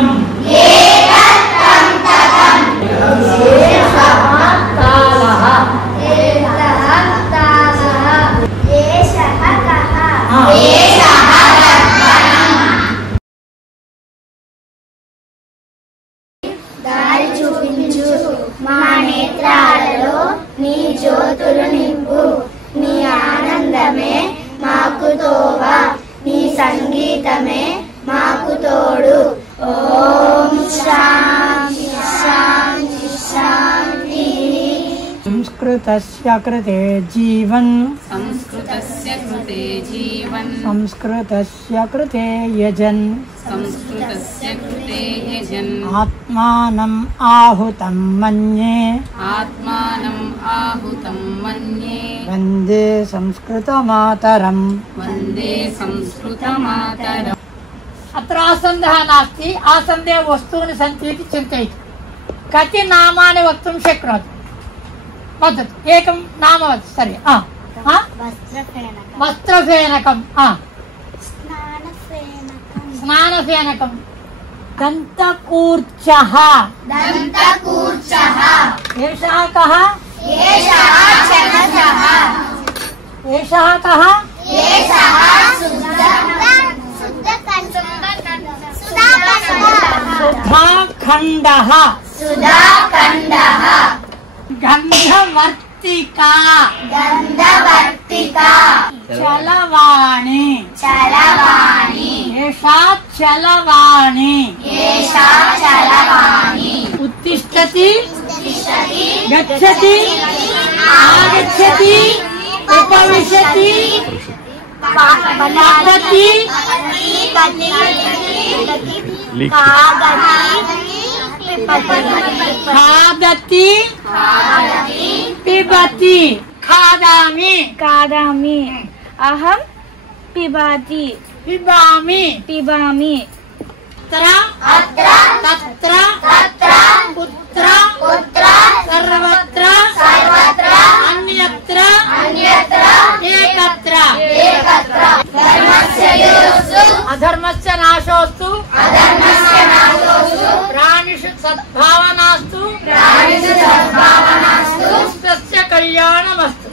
ततं దారి చూపించు మా నేత్రాలలో నీ జ్యోతులు నింపు నీ ఆనందమే మాకు తోవ నీ సంగీతమే మాకు తోడు ఓం శాంతి శాంతి శాంతి संस्कृतस्य कृते जीवन संस्कृतस्य कृते जीवन संस्कृतस्य कृते यजन् संस्कृतस्य कृते यजन् आत्मानम् आहुतं मन्ये आत्मानम् आहुतं मन्ये वन्दे संस्कृतमातरम् वन्दे संस्कृतमातरम्। अत्र आसन्दः नास्ति आसन्दे वस्तूनि सन्ति इति चिन्तयतु कति नामानि वक्तुं शक्नोति वदतु एकं नाम वदतु सरि वस्त्रफेनकं स्नानफेनकं दन्तकूर्चः एषः कः एषः कः सुधाखण्डः गन्धवर्तिका चलवाणी एषा चलवाणी उत्तिष्ठति गच्छति आगच्छति उपविशति पठति खादति पिबति खादामि अहं पिबाति पिबामि अत्र तत्र कुत्र सर्वत्र अन्यत्र एकत्र अधर्मस्य नाशोऽस्तु प्राणिषु सद्भावनास्तु विश्वस्य कल्याणमस्तु।